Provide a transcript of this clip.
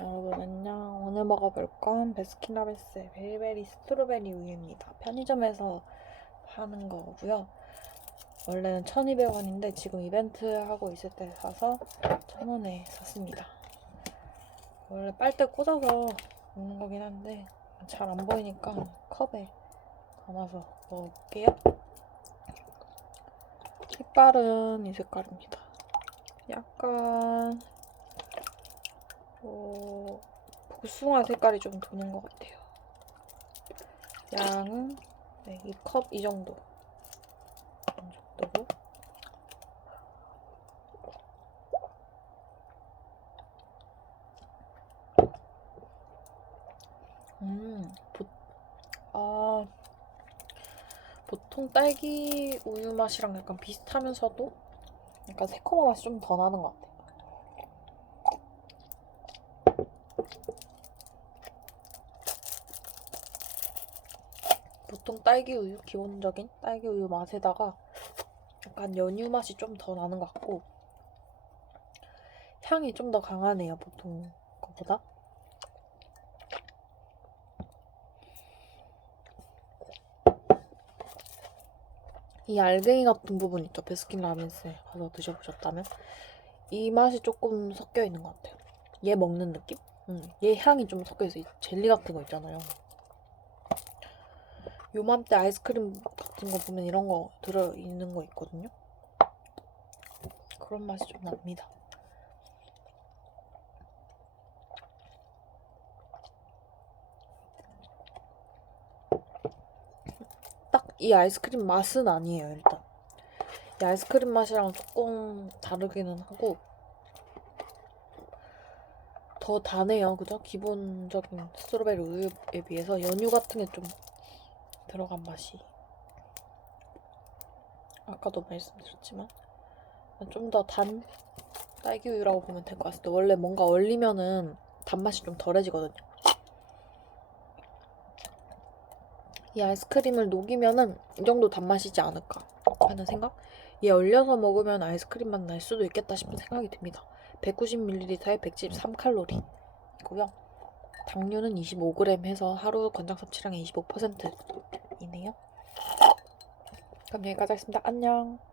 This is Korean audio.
여러분 안녕. 오늘 먹어볼 건 베스킨라빈스의 베리베리 스트로베리 우유입니다. 편의점에서 파는 거고요. 원래는 1,200원인데 지금 이벤트 하고 있을 때 사서 1,000원에 샀습니다. 원래 빨대 꽂아서 먹는 거긴 한데 잘 안 보이니까 컵에 담아서 먹을게요. 색깔은 이 색깔입니다. 약간 어, 복숭아 색깔이 좀 도는 것 같아요. 양은 네, 이컵 이 정도. 이 정도고. 음, 보, 아, 보통 딸기 우유 맛이랑 약간 비슷하면서도 약간 새콤한 맛이 좀 더 나는 것 같아요. 보통 딸기 우유, 기본적인 딸기 우유 맛에다가 약간 연유 맛이 좀 더 나는 것 같고 향이 좀 더 강하네요, 보통 거보다. 이 알갱이 같은 부분 있죠, 베스킨 라빈스에 가서 드셔보셨다면 이 맛이 조금 섞여 있는 것 같아요. 얘 먹는 느낌? 음, 얘 향이 좀 섞여 있어. 이 젤리 같은 거 있잖아요. 요맘때 아이스크림 같은 거 보면 이런 거 들어있는 거 있거든요. 그런 맛이 좀 납니다. 딱 이 아이스크림 맛은 아니에요, 일단. 이 아이스크림 맛이랑 조금 다르기는 하고 더 다네요, 그죠? 기본적인 스트로베리 우유에 비해서 연유 같은 게 좀 들어간 맛이 아까도 말씀드렸지만 좀 더 단 딸기 우유라고 보면 될 것 같습니다. 원래 뭔가 얼리면은 단맛이 좀 덜해지거든요. 이 아이스크림을 녹이면은 이 정도 단맛이지 않을까 하는 생각? 얘 얼려서 먹으면 아이스크림 맛 날 수도 있겠다 싶은 생각이 듭니다. 190ml에 173칼로리 이고요. 당류는 25g 해서 하루 권장 섭취량의 25% 이네요. 그럼 여기까지 하겠습니다. 안녕.